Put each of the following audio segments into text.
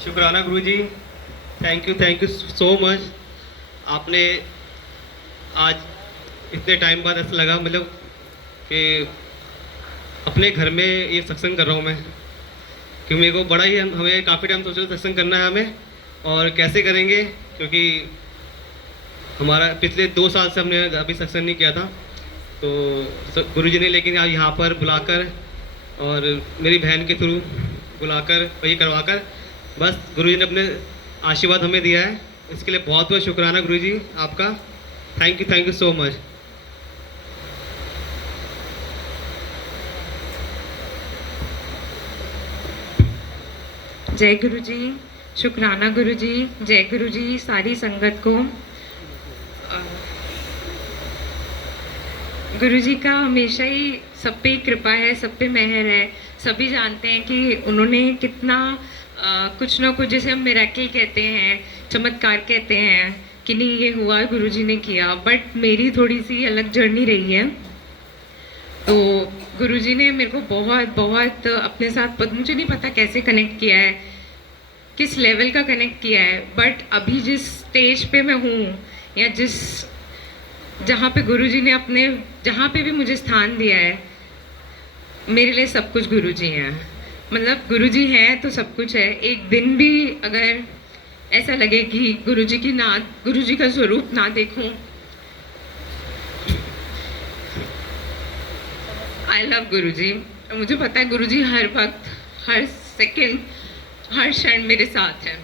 शुक्राना गुरुजी, thank you so much. आपने आज इतने टाइम बाद ऐसा लगा मतलब कि अपने घर में ये सत्संग कर रहा हूँ मैं, क्योंकि मेरे को बड़ा ही हमें काफ़ी टाइम सोच रहे सत्संग करना है हमें, और कैसे करेंगे, क्योंकि हमारा पिछले 2 साल से हमने अभी सत्संग नहीं किया था। तो गुरुजी ने लेकिन आज यहाँ पर बुलाकर और मेरी बहन के थ्रू बुलाकर और ये करवाकर बस गुरुजी ने अपने आशीर्वाद हमें दिया है। इसके लिए बहुत बहुत शुक्राना गुरुजी आपका। Thank you so much. जय गुरु जी, शुक्राना गुरु जी, जय गुरु जी सारी संगत को। गुरु जी का हमेशा ही सब पे कृपा है, सब पे मेहर है। सभी जानते हैं कि उन्होंने कितना कुछ ना कुछ, जैसे हम मिरेकल कहते हैं, चमत्कार कहते हैं कि नहीं ये हुआ गुरु जी ने किया, बट मेरी थोड़ी सी अलग जर्नी रही है। तो गुरुजी ने मेरे को बहुत बहुत अपने साथ, मुझे नहीं पता कैसे कनेक्ट किया है, किस लेवल का कनेक्ट किया है, बट अभी जिस स्टेज पे मैं हूँ या जहाँ पे गुरुजी ने अपने, जहाँ पे भी मुझे स्थान दिया है, मेरे लिए सब कुछ गुरुजी हैं। मतलब गुरुजी हैं तो सब कुछ है। एक दिन भी अगर ऐसा लगे कि गुरुजी का स्वरूप ना देखूं, आई लव गुरुजी। मुझे पता है गुरुजी हर वक्त, हर सेकंड, हर क्षण मेरे साथ है।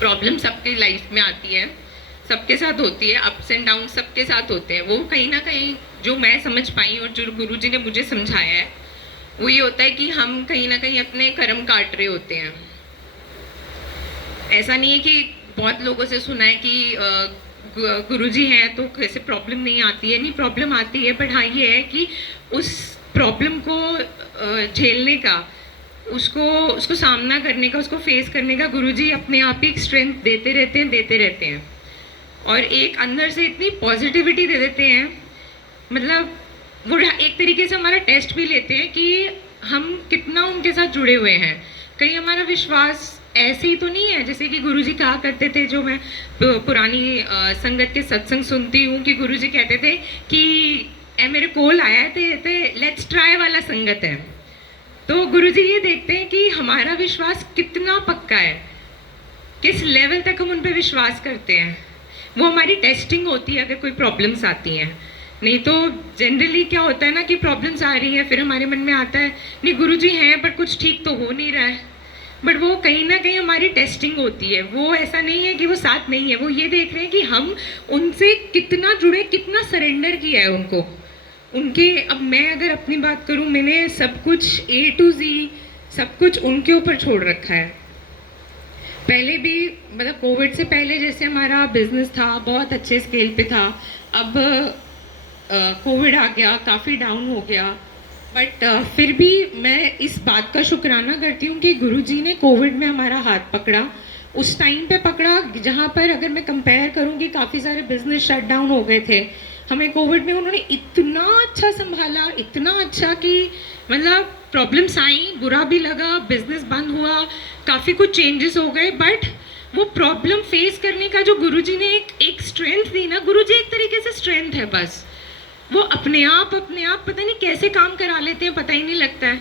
प्रॉब्लम सबकी लाइफ में आती है, सबके साथ होती है, अप्स एंड डाउन सबके साथ होते हैं। वो कहीं ना कहीं जो मैं समझ पाई और जो गुरुजी ने मुझे समझाया है वो ये होता है कि हम कहीं ना कहीं अपने कर्म काट रहे होते हैं। ऐसा नहीं है कि बहुत लोगों से सुना है कि गुरुजी हैं तो कैसे प्रॉब्लम नहीं आती है। नहीं, प्रॉब्लम आती है, बट हाँ ये है कि उस प्रॉब्लम को झेलने का, उसको सामना करने का, उसको फेस करने का गुरुजी अपने आप ही स्ट्रेंथ देते रहते हैं और एक अंदर से इतनी पॉजिटिविटी दे देते हैं। मतलब वो एक तरीके से हमारा टेस्ट भी लेते हैं कि हम कितना उनके साथ जुड़े हुए हैं। कहीं हमारा विश्वास ऐसे ही तो नहीं है, जैसे कि गुरुजी कहा करते थे, जो मैं पुरानी संगत के सत्संग सुनती हूँ कि गुरुजी कहते थे कि ए मेरे कोल आया है ते लेट्स ट्राई वाला संगत है। तो गुरुजी ये देखते हैं कि हमारा विश्वास कितना पक्का है, किस लेवल तक हम उन पर विश्वास करते हैं। वो हमारी टेस्टिंग होती है अगर कोई प्रॉब्लम्स आती हैं। नहीं तो जनरली क्या होता है ना कि प्रॉब्लम्स आ रही हैं, फिर हमारे मन में आता है नहीं गुरुजी हैं पर कुछ ठीक तो हो नहीं रहा है, बट वो कहीं ना कहीं हमारी टेस्टिंग होती है। वो ऐसा नहीं है कि वो साथ नहीं है, वो ये देख रहे हैं कि हम उनसे कितना जुड़े, कितना सरेंडर किया है उनको, उनके। अब मैं अगर अपनी बात करूं, मैंने सब कुछ A to Z सब कुछ उनके ऊपर छोड़ रखा है। पहले भी मतलब कोविड से पहले जैसे हमारा बिजनेस था बहुत अच्छे स्केल पे था, अब कोविड आ गया, काफ़ी डाउन हो गया, बट फिर भी मैं इस बात का शुक्राना करती हूँ कि गुरुजी ने कोविड में हमारा हाथ पकड़ा, उस टाइम पे पकड़ा जहाँ पर अगर मैं कंपेयर करूँ कि काफ़ी सारे बिजनेस शट डाउन हो गए थे, हमें कोविड में उन्होंने इतना अच्छा संभाला, इतना अच्छा कि मतलब प्रॉब्लम्स आई, बुरा भी लगा, बिजनेस बंद हुआ, काफ़ी कुछ चेंजेस हो गए, बट वो प्रॉब्लम फेस करने का जो गुरुजी ने एक स्ट्रेंथ दी ना, गुरुजी एक तरीके से स्ट्रेंथ है बस। वो अपने आप पता नहीं कैसे काम करा लेते हैं, पता ही नहीं लगता है।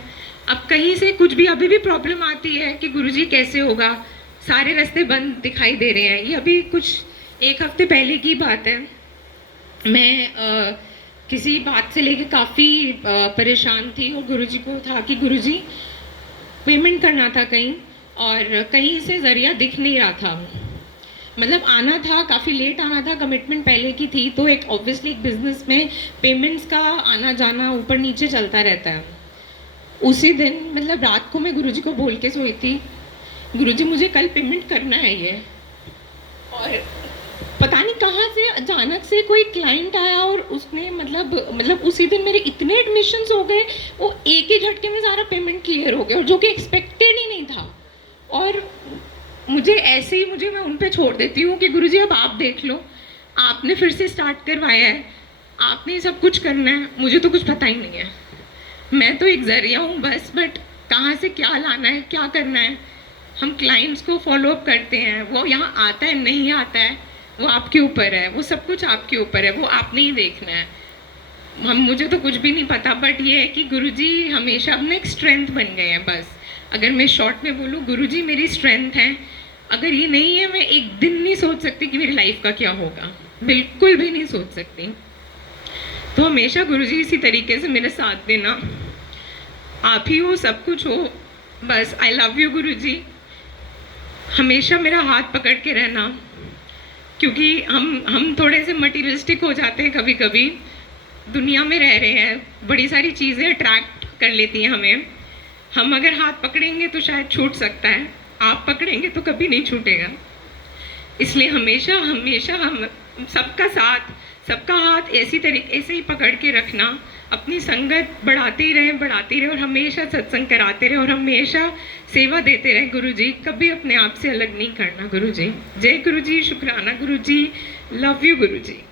अब कहीं से कुछ भी अभी भी प्रॉब्लम आती है कि गुरुजी कैसे होगा, सारे रास्ते बंद दिखाई दे रहे हैं। ये अभी कुछ 1 हफ्ते पहले की बात है, मैं किसी बात से लेके काफ़ी परेशान थी और गुरुजी को था कि गुरुजी पेमेंट करना था कहीं, और कहीं से ज़रिया दिख नहीं रहा था। मतलब आना था, काफ़ी लेट आना था, कमिटमेंट पहले की थी, तो एक ऑब्वियसली एक बिजनेस में पेमेंट्स का आना जाना ऊपर नीचे चलता रहता है। उसी दिन मतलब रात को मैं गुरुजी को बोल के सोई थी, गुरुजी मुझे कल पेमेंट करना है ये, और पता नहीं कहाँ से अचानक से कोई क्लाइंट आया और उसने मतलब उसी दिन मेरे इतने एडमिशन्स हो गए, वो एक ही झटके में सारा पेमेंट क्लियर हो गया, और जो कि एक्सपेक्टेड ही नहीं था। और मुझे ऐसे ही मैं उन पे छोड़ देती हूँ कि गुरुजी अब आप देख लो, आपने फिर से स्टार्ट करवाया है, आपने सब कुछ करना है, मुझे तो कुछ पता ही नहीं है। मैं तो एक जरिया हूँ बस, बट कहाँ से क्या लाना है, क्या करना है, हम क्लाइंट्स को फॉलो अप करते हैं, वो यहाँ आता है नहीं आता है वो आपके ऊपर है, वो सब कुछ आपके ऊपर है, वो आपने ही देखना है। मुझे तो कुछ भी नहीं पता, बट ये है कि गुरुजी हमेशा अपना एक स्ट्रेंथ बन गए हैं। बस अगर मैं शॉर्ट में बोलूँ, गुरुजी मेरी स्ट्रेंथ है। अगर ये नहीं है, मैं एक दिन नहीं सोच सकती कि मेरी लाइफ का क्या होगा, बिल्कुल भी नहीं सोच सकती। तो हमेशा गुरुजी इसी तरीके से मेरे साथ देना, आप ही हो, सब कुछ हो, बस आई लव यू गुरुजी। हमेशा मेरा हाथ पकड़ के रहना, क्योंकि हम थोड़े से मटीरियलिस्टिक हो जाते हैं कभी कभी, दुनिया में रह रहे हैं, बड़ी सारी चीज़ें अट्रैक्ट कर लेती हैं हमें। हम अगर हाथ पकड़ेंगे तो शायद छूट सकता है, आप पकड़ेंगे तो कभी नहीं छूटेगा। इसलिए हमेशा हमेशा हम सबका साथ, सबका हाथ ऐसे ही पकड़ के रखना, अपनी संगत बढ़ाते ही रहे और हमेशा सत्संग कराते रहे और हमेशा सेवा देते रहे। गुरुजी कभी अपने आप से अलग नहीं करना। गुरुजी, जय गुरुजी, शुक्राना गुरुजी, लव यू गुरुजी।